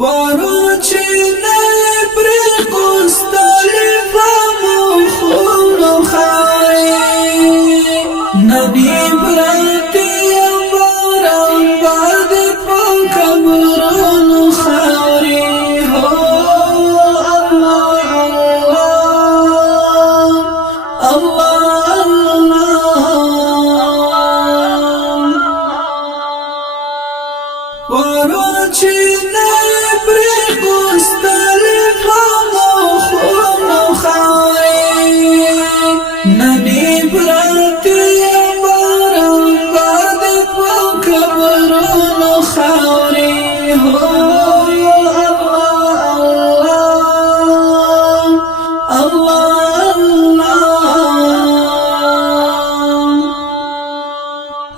Poručine prikustali pamuhunu hari Nadi brati ambaram badi pakaburunu hari Ho Allah Allah Allah Poručine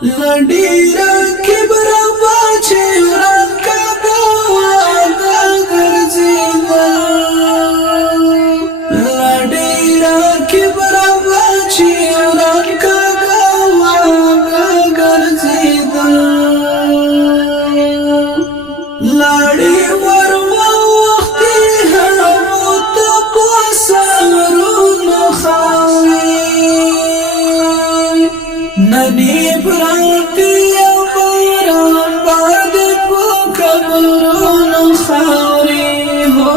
Ladira kibra bache ranka gawaga garzida Ladira kibra bache ranka gawaga garzida Ladi warwa waqti hamut pasarun khawi Nadi brati ambaram badi pakaburun khari Ho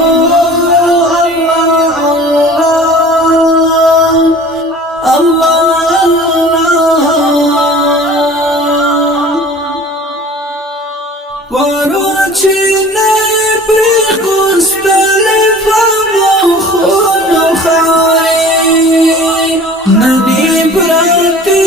Allah Allah Allah Poručine prikustali pamuhunu khari Nadi brati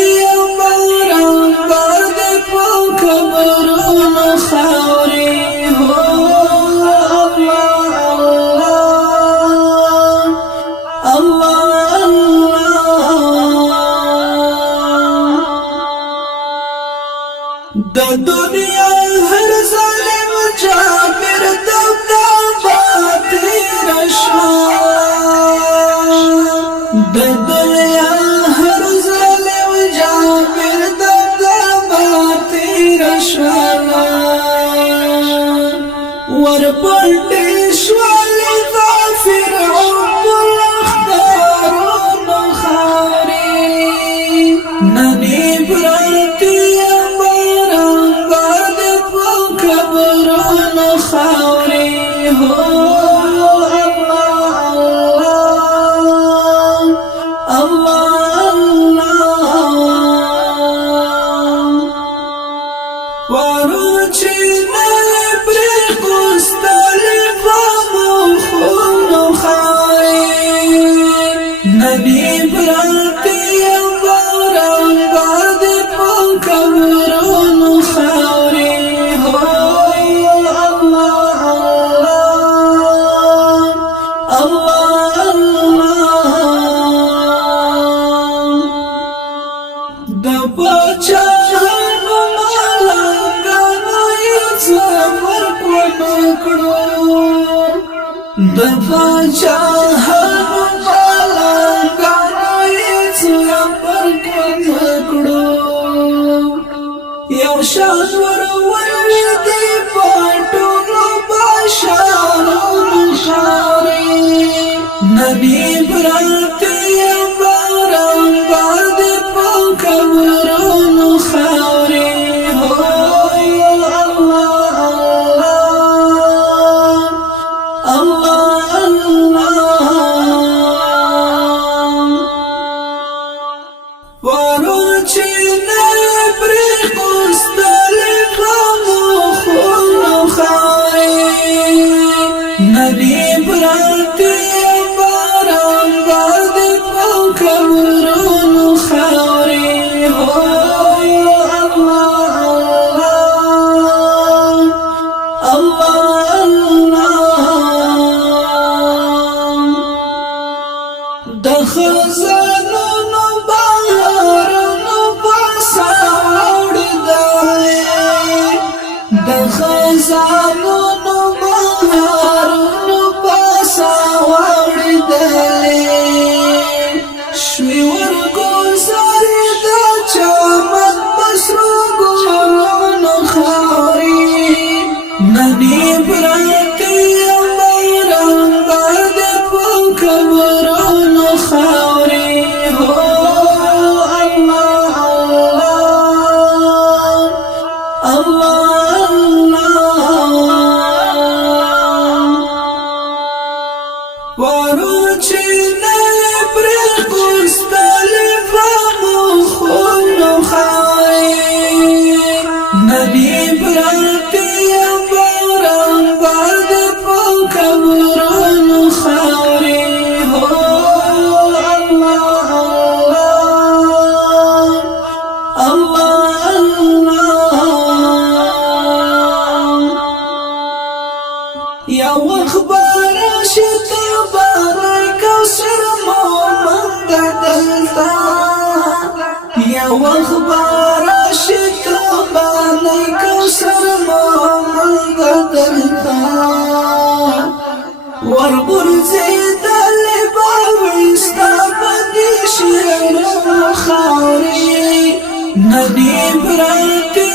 Da dunya har zalim jabir dabdabati rashwa Da dunya har zalim jabir dabdabati rashwa War partishwali da fir'aun akhdarun khari Nani brati khawri Ho Allah Allah Poručine prikustali pamuhunu khari Nadi brati ambaram badi pakaburunu khawri Ho Da bachahan malangana izafar panakdo Da bachahan malangana izafar panakdo Yashanwar walidi patunu basharun khari Nadi brati ambaram badi pakaburun khari Ho Allah Allah Allah Poručine prikustali pamuhunu khari Nadi brati ambaram badi pakaburun khari Ho Allah Allah Da khazanun baharun pasawd dale Da khazanun baharun pasawd dale Shwiwar gozari da chaman pasru gulun khari Nani bra یا وخبر شتابانه کوثر مومند دلتا یا وخبر شتابانه کوثر مومند دلتا ورغورځېدل باوستا بدي شعر خاوري ندی پراتی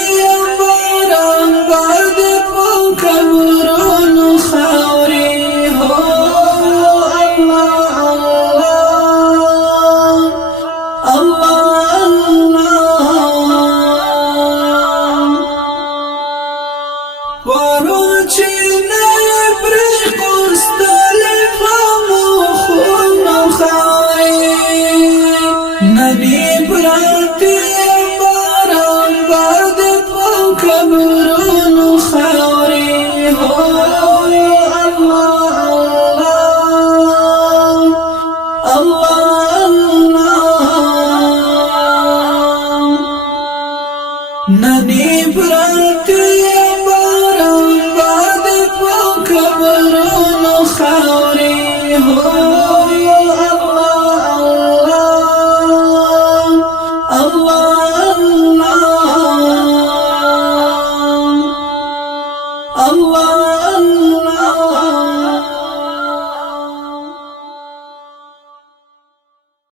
باران باد په قبرونو خاوري هو الله الله الله ورچې نه پرې کوستل په مخونو خاوري ندی پراتی قبرونو خاوري هو الله